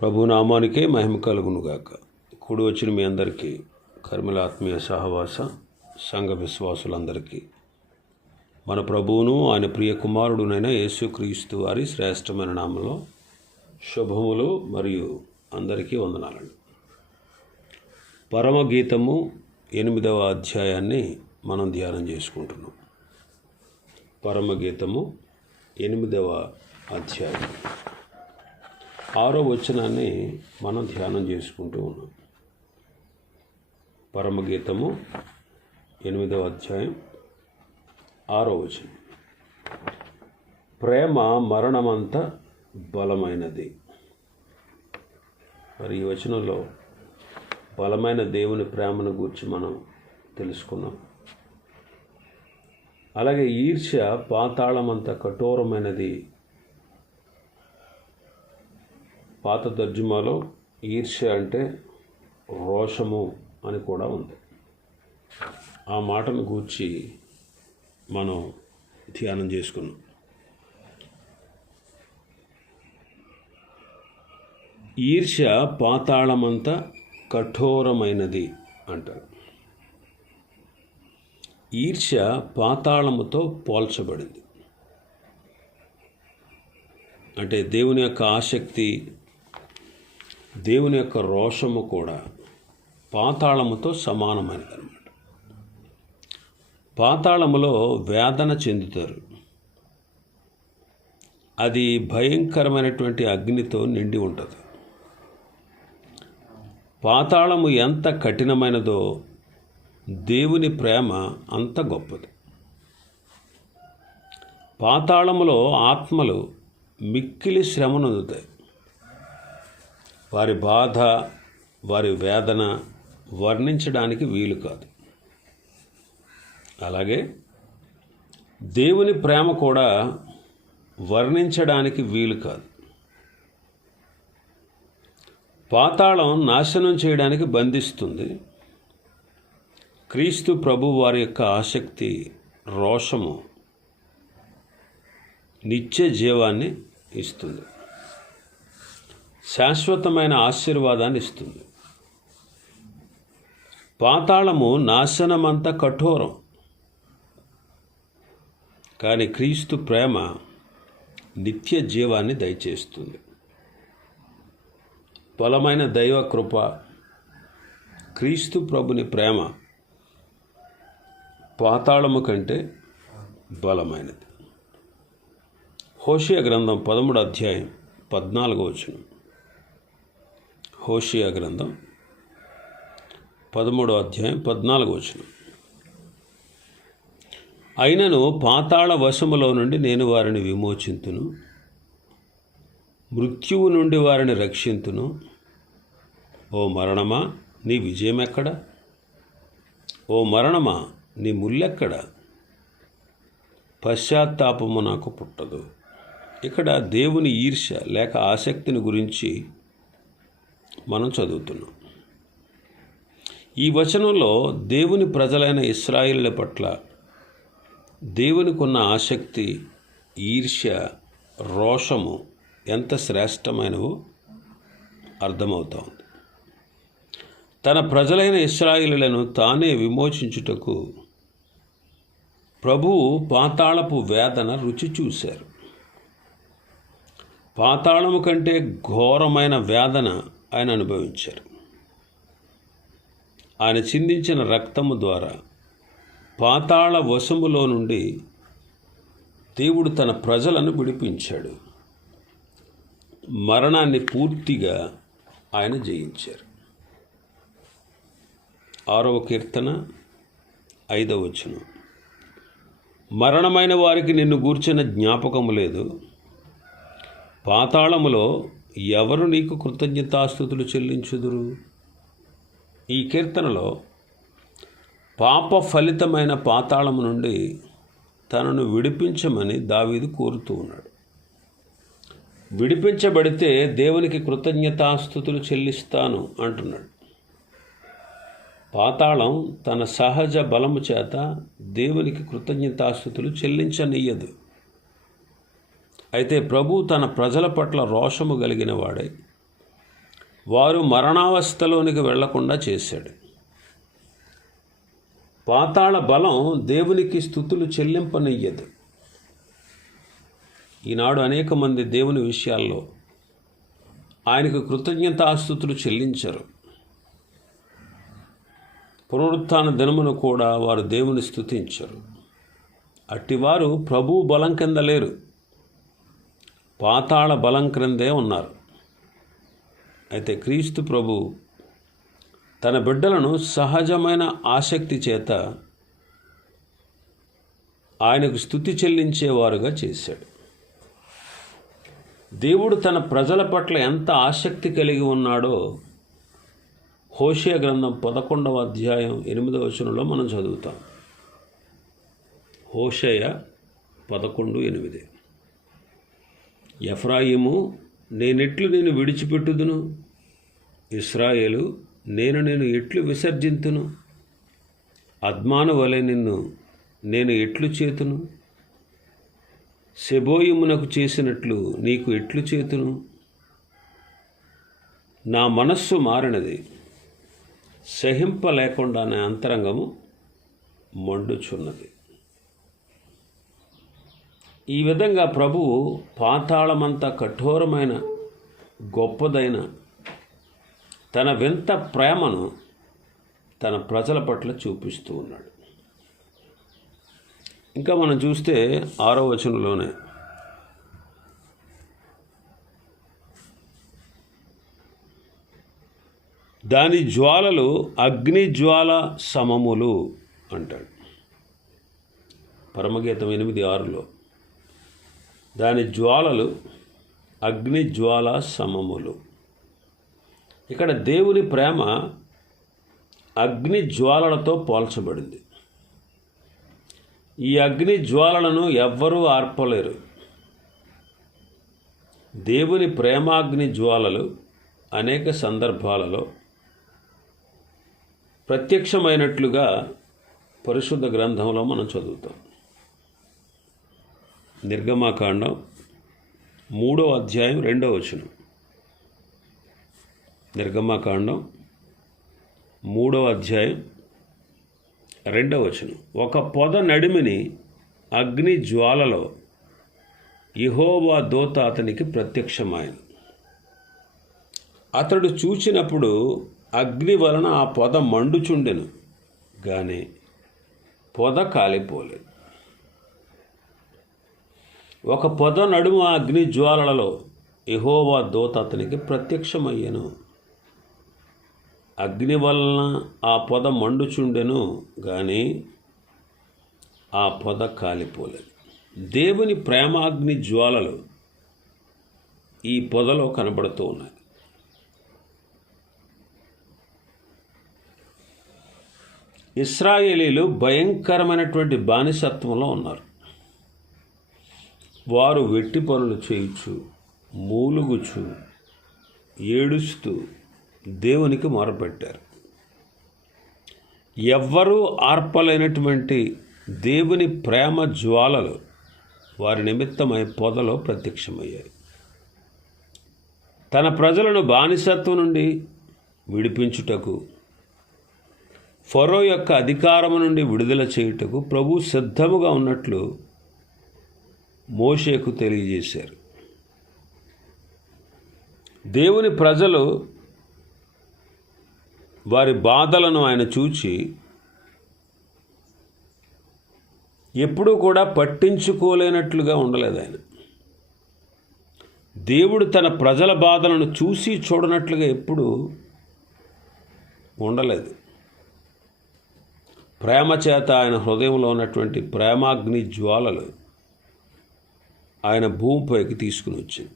ప్రభు నామానికే మహిమ కలుగునుగాక. కూడి వచ్చిన మీ అందరికీ కర్మల ఆత్మీయ సహవాస సంఘ విశ్వాసులందరికీ. మన ప్రభువును ఆయన ప్రియ కుమారుడునైన యేసుక్రీస్తు వారి శ్రేష్టమైన నామంలో శుభములు మరియు అందరికీ వందనాలండి. పరమగీతము ఎనిమిదవ అధ్యాయాన్ని మనం ధ్యానం చేసుకుంటున్నాం. పరమగీతము ఎనిమిదవ అధ్యాయం. ఆరో వచనాన్ని మనం ధ్యానం చేసుకుంటూ ఉన్నాం. పరమగీతము ఎనిమిదవ అధ్యాయం ఆరో వచనం. ప్రేమ మరణమంత బలమైనది. మరి ఈ వచనంలో బలమైన దేవుని ప్రేమను గురించి మనం తెలుసుకున్నాం. అలాగే ఈర్ష్య పాతాళమంత కఠోరమైనది పాత తర్జుమాలో ఈర్ష్య అంటే రోషము అని కూడా ఉంది. ఆ మాటను గూర్చి మనం ధ్యానం చేసుకున్నాం. ఈర్ష్య పాతాళమంత కఠోరమైనది అంటారు. ఈర్ష్య పాతాళముతో పోల్చబడింది. అంటే దేవుని యొక్క ఆసక్తి దేవుని యొక్క రోషము కూడా పాతాళముతో సమానమైనది అనమాట పాతాళములో వేదన చెందుతారు. అది భయంకరమైనటువంటి అగ్నితో నిండి ఉంటుంది. పాతాళము ఎంత కఠినమైనదో దేవుని ప్రేమ అంత గొప్పది. పాతాళములో ఆత్మలు మిక్కిలి శ్రమనొందుతాయి. వారి బాధ వారి వేదన వర్ణించడానికి వీలు కాదు. అలాగే దేవుని ప్రేమ కూడా వర్ణించడానికి వీలు కాదు. పాతాళం నాశనం చేయడానికి బంధిస్తుంది. క్రీస్తు ప్రభు వారి యొక్క ఆసక్తి రోషము నిత్య జీవాన్ని ఇస్తుంది. శాశ్వతమైన ఆశీర్వాదాన్ని ఇస్తుంది. పాతాళము నాశనమంత కఠోరం. కానీ క్రీస్తు ప్రేమ నిత్య జీవాన్ని దయచేస్తుంది. బలమైన దైవ కృప క్రీస్తు ప్రభుని ప్రేమ పాతాళము కంటే బలమైనది. హోషియా గ్రంథం పదమూడు అధ్యాయం పద్నాలుగో వచనం. హోషియా గ్రంథం పదమూడో అధ్యాయం పద్నాలుగు వచనం. అయినను పాతాళ వశములో నుండి నేను వారిని విమోచింతును మృత్యువు నుండి వారిని రక్షింతును. ఓ మరణమా నీ విజయం ఎక్కడ ఓ మరణమా నీ ముల్లెక్కడ? పశ్చాత్తాపము నాకు పుట్టదు. ఇక్కడ దేవుని ఈర్ష్య లేక ఆసక్తిని గురించి మనం చదువుతున్నాం. ఈ వచనంలో దేవుని ప్రజలైన ఇస్రాయిల్ల పట్ల దేవునికున్న ఆసక్తి ఈర్ష్య రోషము ఎంత శ్రేష్టమైనవో అర్థమవుతా ఉంది. తన ప్రజలైన ఇస్రాయిలను తానే విమోచించుటకు ప్రభువు పాతాళపు వేదన రుచి చూశారు. పాతాళము కంటే ఘోరమైన వేదన ఆయన అనుభవించారు. ఆయన చిందించిన రక్తము ద్వారా పాతాళ వశములో నుండి దేవుడు తన ప్రజలను విడిపించాడు. మరణాన్ని పూర్తిగా ఆయన జయించారు. ఆరవ కీర్తన ఐదవ వచనం. మరణమైన వారికి నిన్ను గూర్చిన జ్ఞాపకము లేదు. పాతాళములో ఎవరు నీకు కృతజ్ఞతాస్థుతులు చెల్లించుదురు? ఈ కీర్తనలో పాప ఫలితమైన పాతాళము నుండి తనను విడిపించమని దావీదు కోరుతూ ఉన్నాడు. విడిపించబడితే దేవునికి కృతజ్ఞతాస్థుతులు చెల్లిస్తాను అంటున్నాడు. పాతాళం తన సహజ బలము చేత దేవునికి కృతజ్ఞతాస్థుతులు చెల్లించనీయదు. అయితే ప్రభు తన ప్రజల పట్ల రోషము కలిగిన వాడై వారు మరణావస్థలోనికి వెళ్ళకుండా చేశాడు. పాతాళ బలం దేవునికి స్థుతులు చెల్లింపనియ్యదు ఈనాడు అనేక మంది దేవుని విషయాల్లో ఆయనకు కృతజ్ఞతాస్థుతులు చెల్లించరు. పునరుత్థాన దినమును కూడా వారు దేవుని స్థుతించరు. అట్టివారు ప్రభు బలం కింద లేరు. పాతాళ బలం క్రిందే ఉన్నారు. అయితే క్రీస్తు ప్రభు తన బిడ్డలను సహజమైన ఆసక్తి చేత ఆయనకు స్థుతి చెల్లించేవారుగా చేశాడు. దేవుడు తన ప్రజల పట్ల ఎంత ఆసక్తి కలిగి ఉన్నాడో హోషియా గ్రంథం పదకొండవ అధ్యాయం ఎనిమిదవ వచనంలో మనం చదువుతాం. హోషయ పదకొండు ఎనిమిది. ఎఫ్రాయిము నేనెట్లు నేను విడిచిపెట్టుదును. ఇస్రాయేలు నేను నేను ఎట్లు విసర్జింతును. అద్మాను వలె నిన్ను నేను ఎట్లు చేతును. సెబోయిమునకు చేసినట్లు నీకు ఎట్లు చేతును. నా మనస్సు మారినది. సహింపలేకుండా నా అంతరంగము మండుచున్నది. ఈ విధంగా ప్రభువు పాతాళమంత కఠోరమైన గొప్పదైన తన వింత ప్రేమను తన ప్రజల పట్ల చూపిస్తూ ఉన్నాడు. ఇంకా మనం చూస్తే ఆరో వచనంలోనే దాని జ్వాలలు అగ్ని జ్వాల సమములు అంటాడు. పరమగీతం ఎనిమిది ఆరులో దాని జ్వాలలు అగ్ని జ్వాల సమములు. ఇక్కడ దేవుని ప్రేమ అగ్ని జ్వాలలతో పోల్చబడింది. ఈ అగ్ని జ్వాలలను ఎవ్వరూ ఆర్పలేరు. దేవుని ప్రేమాగ్ని జ్వాలలు అనేక సందర్భాలలో ప్రత్యక్షమైనట్లుగా పరిశుద్ధ గ్రంథంలో మనం చదువుతాం. నిర్గమాకాండం మూడో అధ్యాయం రెండో వచనం. నిర్గమాకాండం మూడో అధ్యాయం రెండవ వచనం. ఒక పొద నడిమిని అగ్ని జ్వాలలో ఇహోవా దోత అతనికి ప్రత్యక్షమాయను. అతడు చూచినప్పుడు అగ్ని వలన ఆ పొద మండుచుండెను కానీ పొద కాలిపోలేదు. ఒక పొద నడుము అగ్ని జ్వాలలలో ఎహోవా దూత అతనికి ప్రత్యక్షమయ్యను. అగ్ని వలన ఆ పొద మండుచుండెను కానీ ఆ పొద కాలిపోలేదు. దేవుని ప్రేమాగ్ని జ్వాలలు ఈ పొదలో కనబడుతూ ఉన్నాయి. ఇస్రాయేలీలు భయంకరమైనటువంటి బానిసత్వంలో ఉన్నారు. వారు వెట్టి పనులు చేయొచ్చు మూలుగుచు ఏడుస్తూ దేవునికి మొరపెట్టారు. ఎవ్వరూ ఆర్పలేనటువంటి దేవుని ప్రేమ జ్వాలలు వారి నిమిత్తమై పొదలో ప్రత్యక్షమయ్యాయి. తన ప్రజలను బానిసత్వం నుండి విడిపించుటకు ఫరో యొక్క అధికారము నుండి విడుదల చేయుటకు ప్రభు సిద్ధముగా ఉన్నట్లు మోషేకు తెలియజేశారు. దేవుని ప్రజలు వారి బాధలను ఆయన చూచి ఎప్పుడూ కూడా పట్టించుకోలేనట్లుగా ఉండలేదు ఆయన. దేవుడు తన ప్రజల బాధలను చూసి చూడనట్లుగా ఎప్పుడు ఉండలేదు. ప్రేమ చేత ఆయన హృదయంలో ఉన్నటువంటి ప్రేమాగ్ని జ్వాలలు ఆయన భూమిపైకి తీసుకుని వచ్చింది.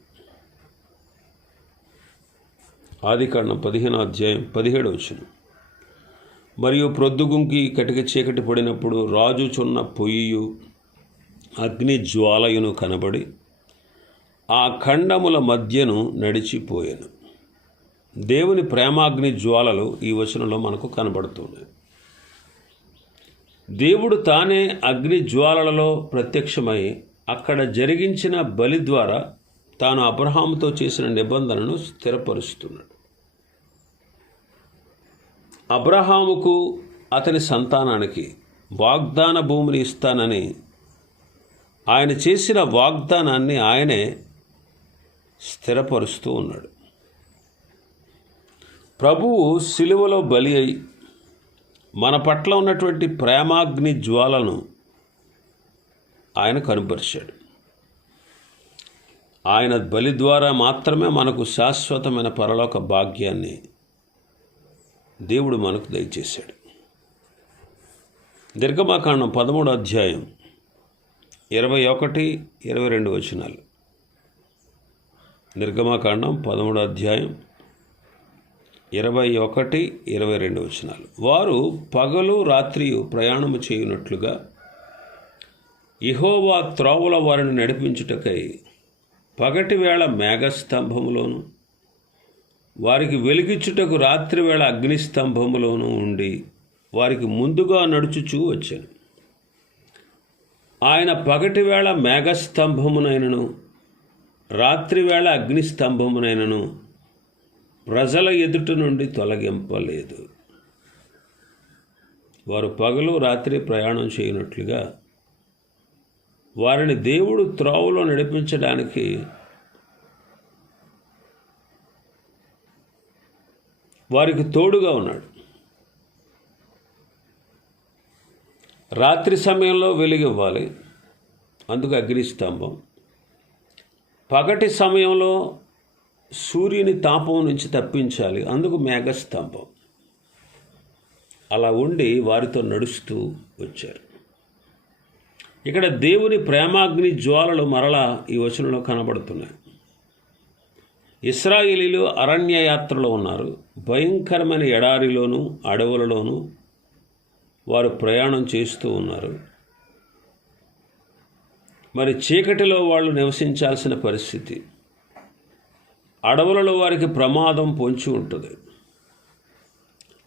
ఆదికాండం పదిహేను అధ్యాయం పదిహేడు వచ్చిన మరియు ప్రొద్దుగుంకి కటిక చీకటి పడినప్పుడు రాజు చున్న పొయ్యియు అగ్ని జ్వాలయును కనబడి ఆ ఖండముల మధ్యను నడిచిపోయాను. దేవుని ప్రేమాగ్ని జ్వాలలు ఈ వచనంలో మనకు కనబడుతున్నాయి. దేవుడు తానే అగ్ని జ్వాలలలో ప్రత్యక్షమై అక్కడ జరిగించిన బలి ద్వారా తాను అబ్రహాముతో చేసిన నిబంధనను స్థిరపరుస్తున్నాడు. అబ్రహాముకు అతని సంతానానికి వాగ్దాన భూమిని ఇస్తానని ఆయన చేసిన వాగ్దానాన్ని ఆయనే స్థిరపరుస్తూ ఉన్నాడు. ప్రభువు సిలువలో బలి అయి మన పట్ల ఉన్నటువంటి ప్రేమాగ్ని జ్వాలను ఆయన కనుపరిచాడు. ఆయన బలి ద్వారా మాత్రమే మనకు శాశ్వతమైన పరలోక భాగ్యాన్ని దేవుడు మనకు దయచేశాడు. దీర్ఘమాకాండం పదమూడు అధ్యాయం ఇరవై ఒకటి ఇరవై రెండు వచనాలు. నిర్గమాకాండం పదమూడు అధ్యాయం ఇరవై ఒకటి ఇరవై రెండు వచనాలు. వారు పగలు రాత్రి ప్రయాణము చేయునట్లుగా ఇహోవా త్రోవల వారిని నడిపించుటకై పగటి వేళ మేఘస్తంభములోను వారికి వెలిగించుటకు రాత్రివేళ అగ్నిస్తంభములోను ఉండి వారికి ముందుగా నడుచుచూ వచ్చాను. ఆయన పగటి వేళ మేఘస్తంభమునైనను రాత్రివేళ అగ్నిస్తంభమునైనను ప్రజల ఎదుట నుండి తొలగింపలేదు. వారు పగలు రాత్రి ప్రయాణం చేయనట్లుగా వారిని దేవుడు త్రోవలో నడిపించడానికి వారికి తోడుగా ఉన్నాడు. రాత్రి సమయంలో వెలుగివ్వాలి. అందుకు అగ్నిస్తంభం పగటి సమయంలో సూర్యుని తాపం నుంచి తప్పించాలి. అందుకు మేఘస్తంభం. అలా ఉండి వారితో నడుస్తూ వచ్చారు. ఇక్కడ దేవుని ప్రేమాగ్ని జ్వాలలు మరలా ఈ వచనంలో కనబడుతున్నాయి. ఇస్రాయేలీలు అరణ్య యాత్రలో ఉన్నారు. భయంకరమైన ఎడారిలోను అడవులలోనూ వారు ప్రయాణం చేస్తూ ఉన్నారు. మరి చీకటిలో వాళ్ళు నివసించాల్సిన పరిస్థితి. అడవులలో వారికి ప్రమాదం పొంచి ఉంటుంది.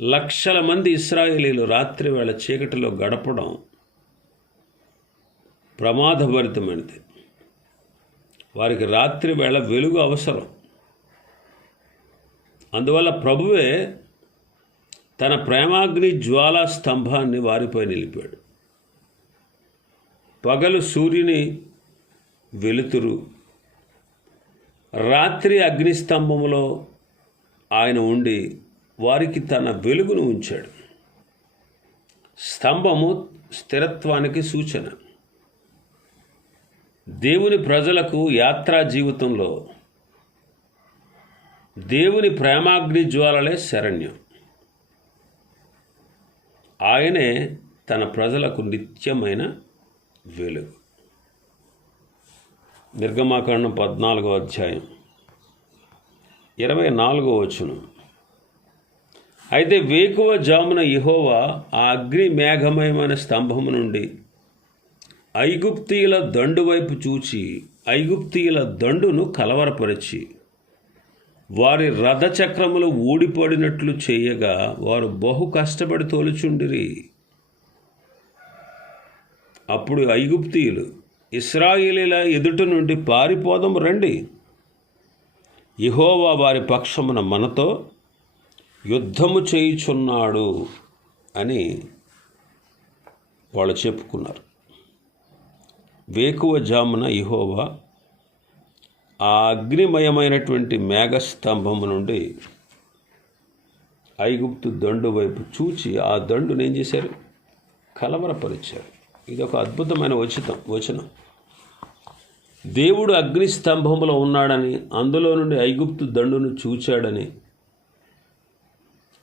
లక్షల మంది ఇస్రాయేలీలు రాత్రి వేళ చీకటిలో గడపడం ప్రమాదభరితమైనది. వారికి రాత్రి వేళ వెలుగు అవసరం. అందువల్ల ప్రభువే తన ప్రేమాగ్ని జ్వాలా స్తంభాన్ని వారిపై నిలిపాడు. పగలు సూర్యుని వెలుతురు. రాత్రి అగ్నిస్తంభములో ఆయన ఉండి వారికి తన వెలుగును ఉంచాడు. స్తంభము స్థిరత్వానికి సూచన. దేవుని ప్రజలకు యాత్రా జీవితంలో దేవుని ప్రేమాగ్ని జ్వాలలే శరణ్యం. ఆయనే తన ప్రజలకు నిత్యమైన వెలుగు. నిర్గమాకాండం పద్నాలుగో అధ్యాయం ఇరవై నాలుగో వచనం. అయితే వేకువ జామున ఇహోవా ఆ అగ్ని మేఘమయమైన స్తంభము నుండి ఐగుప్తీయుల దండు వైపు చూచి ఐగుప్తీయుల దండును కలవరపరిచి వారి రథచక్రములు ఊడిపడినట్లు చేయగా వారు బహు కష్టపడి తోలుచుండిరి. అప్పుడు ఐగుప్తీయులు ఇస్రాయేలీల ఎదుట నుండి పారిపోదం రండి. ఇహోవా వారి పక్షమున మనతో యుద్ధము చేయుచున్నాడు అని వాళ్ళు చెప్పుకున్నారు. వేకువ జామున ఇహోవా ఆ అగ్నిమయమైనటువంటి మేఘస్తంభము నుండి ఐగుప్తు దండు వైపు చూచి ఆ దండును ఏం చేశారు? కలవరపరిచారు. ఇది ఒక అద్భుతమైన వచనం వచనం. దేవుడు అగ్నిస్తంభంలో ఉన్నాడని అందులో నుండి ఐగుప్తు దండును చూచాడని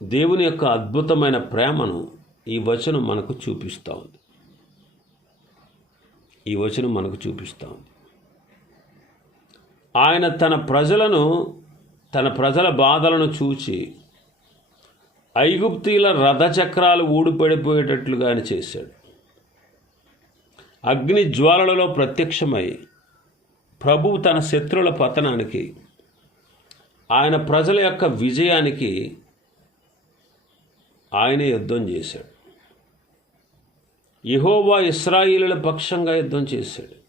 దేవుని యొక్క అద్భుతమైన ప్రేమను ఈ వచనం మనకు చూపిస్తూ ఉంది. ఈ వచనం మనకు చూపిస్తూ ఉంది. ఆయన తన ప్రజలను తన ప్రజల బాధలను చూచి ఐగుప్తీల రథచక్రాలు ఊడిపడిపోయేటట్లుగా ఆయన చేశాడు. అగ్ని జ్వాలలలో ప్రత్యక్షమై ప్రభువు తన శత్రుల పతనానికి ఆయన ప్రజల యొక్క విజయానికి ఆయనే యుద్ధం చేశాడు. యహోవా ఇస్రాయిలు పక్షంగా యుద్ధం చేశాడు.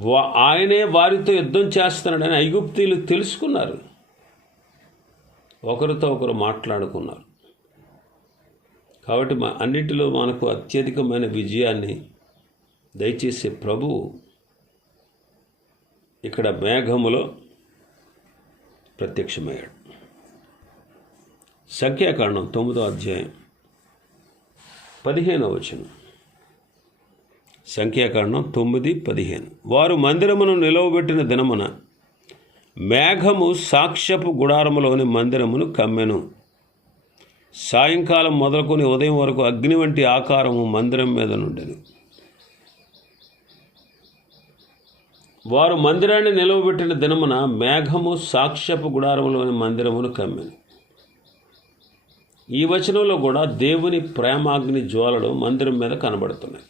వా ఆయనే వారితో యుద్ధం చేస్తున్నాడని ఐగుప్తీలు తెలుసుకున్నారు. ఒకరితో ఒకరు మాట్లాడుకున్నారు. కాబట్టి మా అన్నిటిలో మనకు అత్యధికమైన విజయాన్ని దయచేసే ప్రభువు ఇక్కడ మేఘములో ప్రత్యక్షమయ్యాడు. సంఖ్యాకాండం తొమ్మిదో అధ్యాయం. పదిహేనో వచనం. సంఖ్యాకాండం తొమ్మిది పదిహేను. వారు మందిరమును నిలవబెట్టిన దినమున మేఘము సాక్ష్యపు గుడారములోని మందిరమును కమ్మెను. సాయంకాలం మొదలుకొని ఉదయం వరకు అగ్ని వంటి ఆకారము మందిరం మీద నుండెను. వారు మందిరాన్ని నిలవబెట్టిన దినమున మేఘము సాక్ష్యపు గుడారములోని మందిరమును కమ్మెను. ఈ వచనంలో కూడా దేవుని ప్రేమాగ్ని జ్వాలలు మందిరం మీద కనబడుతున్నాయి.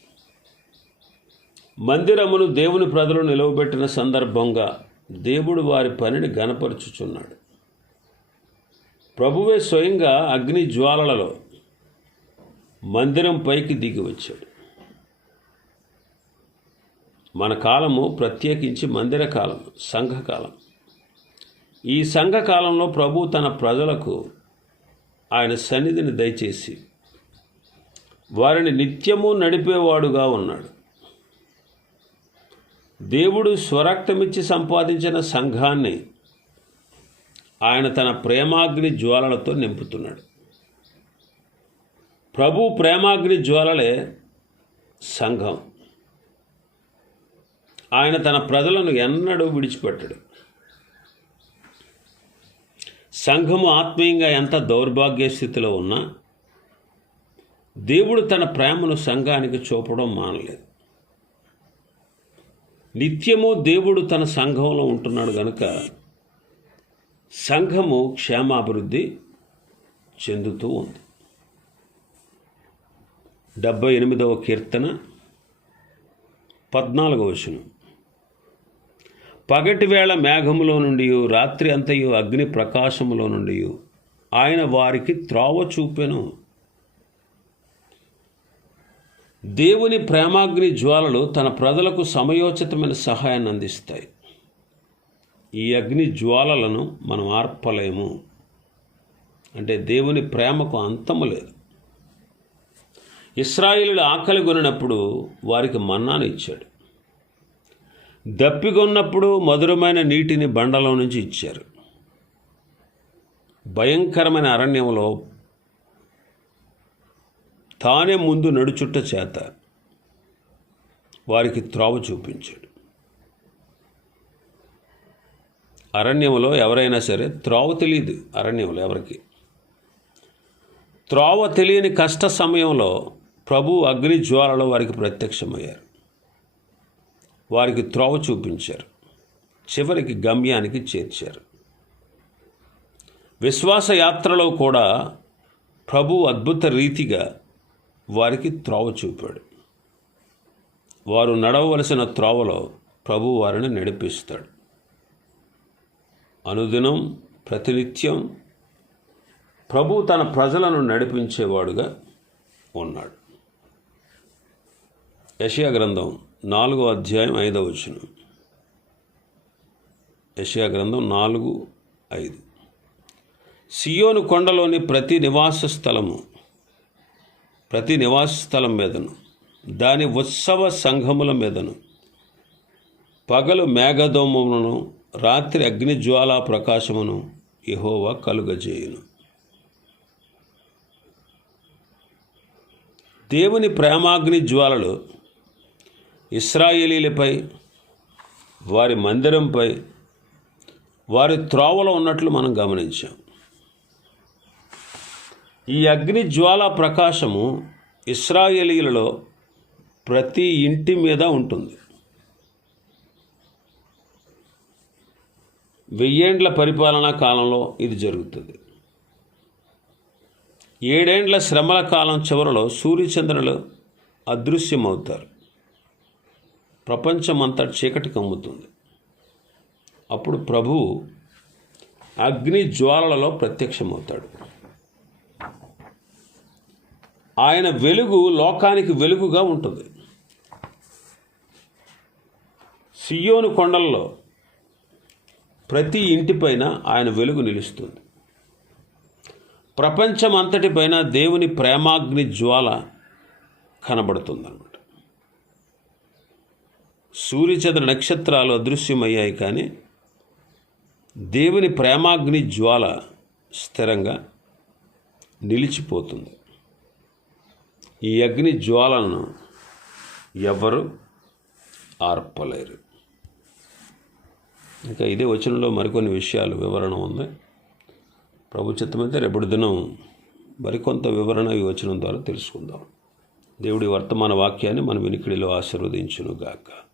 మందిరమును దేవుని ప్రజలు నిలవబెట్టిన సందర్భంగా దేవుడు వారి పనిని గనపరుచుచున్నాడు ప్రభువే స్వయంగా అగ్ని జ్వాలలలో మందిరం పైకి దిగి వచ్చాడు. మన కాలము ప్రత్యేకించి మందిర కాలం. సంఘకాలం ఈ సంఘకాలంలో ప్రభు తన ప్రజలకు ఆయన సన్నిధిని దయచేసి వారిని నిత్యము నడిపేవాడుగా ఉన్నాడు. దేవుడు స్వరక్తమిచ్చి సంపాదించిన సంఘాన్ని ఆయన తన ప్రేమాగ్ని జ్వాలలతో నింపుతున్నాడు. ప్రభు ప్రేమాగ్ని జ్వాలలే సంఘం. ఆయన తన ప్రజలను ఎన్నడూ విడిచిపెట్టడు. సంఘము ఆత్మీయంగా ఎంత దౌర్భాగ్య స్థితిలో ఉన్నా దేవుడు తన ప్రేమను సంఘానికి చూపడం మానలేదు. నిత్యము దేవుడు తన సంఘంలో ఉంటున్నాడు కనుక సంఘము క్షేమాభివృద్ధి చెందుతూ ఉంది. డెబ్బై ఎనిమిదవ కీర్తన పద్నాలుగవ వచనం. పగటి వేళ మేఘములో నుండి రాత్రి అంతయు అగ్ని ప్రకాశములో నుండి ఆయన వారికి త్రోవ చూపెను. దేవుని ప్రేమాగ్ని జ్వాలలు తన ప్రజలకు సమయోచితమైన సహాయాన్ని అందిస్తాయి. ఈ అగ్ని జ్వాలలను మనం ఆర్పలేము. అంటే దేవుని ప్రేమకు అంతము లేదు. ఇస్రాయిలు ఆకలి కొనినప్పుడు వారికి మన్నాను ఇచ్చాడు. దప్పికొన్నప్పుడు మధురమైన నీటిని బండలో నుంచి ఇచ్చారు. భయంకరమైన అరణ్యంలో తానే ముందు నడుచుట్ట చేత వారికి త్రోవ చూపించాడు. అరణ్యంలో ఎవరైనా సరే త్రోవ తెలియదు అరణ్యంలో ఎవరికి. త్రోవ తెలియని కష్ట సమయంలో ప్రభు అగ్ని జ్వాలలో వారికి ప్రత్యక్షమయ్యారు. వారికి త్రోవ చూపించారు. చివరికి గమ్యానికి చేర్చారు. విశ్వాస యాత్రలో కూడా ప్రభు అద్భుత రీతిగా వారికి త్రోవ చూపాడు. వారు నడవవలసిన త్రోవలో ప్రభు వారిని నడిపిస్తాడు. అనుదినం ప్రతినిత్యం ప్రభు తన ప్రజలను నడిపించేవాడుగా ఉన్నాడు. యషయా గ్రంథం నాలుగో అధ్యాయం ఐదవ వచనం. యషయా గ్రంథం నాలుగు ఐదు. సియోను కొండలోని ప్రతి నివాస స్థలము ప్రతి నివాస స్థలం మీదను దాని ఉత్సవ సంఘముల మీదను పగలు మేఘదోమమును రాత్రి అగ్నిజ్వాలా ప్రకాశమును యహోవా కలుగజేయును. దేవుని ప్రేమాగ్ని జ్వాలలు ఇస్రాయేలీలపై వారి మందిరంపై వారి త్రోవలో ఉన్నట్లు మనం గమనించాం. ఈ అగ్ని జ్వాల ప్రకాశము ఇస్రాయేలీలలో ప్రతి ఇంటి మీద ఉంటుంది. వెయ్యేండ్ల పరిపాలనా కాలంలో ఇది జరుగుతుంది. ఏడేండ్ల శ్రమల కాలం చివరలో సూర్యచంద్రులు అదృశ్యమవుతారు. ప్రపంచమంతా చీకటి కమ్ముతుంది. అప్పుడు ప్రభు అగ్ని జ్వాలలలో ప్రత్యక్షమవుతాడు. ఆయన వెలుగు లోకానికి వెలుగుగా ఉంటుంది. సియోను కొండల్లో ప్రతి ఇంటిపైన ఆయన వెలుగు నిలుస్తుంది. ప్రపంచం అంతటిపైన దేవుని ప్రేమాగ్ని జ్వాల కనబడుతుందన్నమాట. సూర్యచంద్ర నక్షత్రాలు అదృశ్యమయ్యాయి కానీ దేవుని ప్రేమాగ్ని జ్వాల స్థిరంగా నిలిచిపోతుంది. ఈ అగ్ని జ్వాలను ఎవరు ఆర్పలేరు. ఇంకా ఇదే వచనంలో మరికొన్ని విషయాలు వివరణ ఉంది. ప్రభు చిత్తమైతే రేపటి దినం మరికొంత వివరణ ఈ వచనం ద్వారా తెలుసుకుందాం. దేవుడి వర్తమాన వాక్యాన్ని మన వినికిడిలో ఆశీర్వదించునుగాక.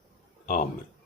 Amen.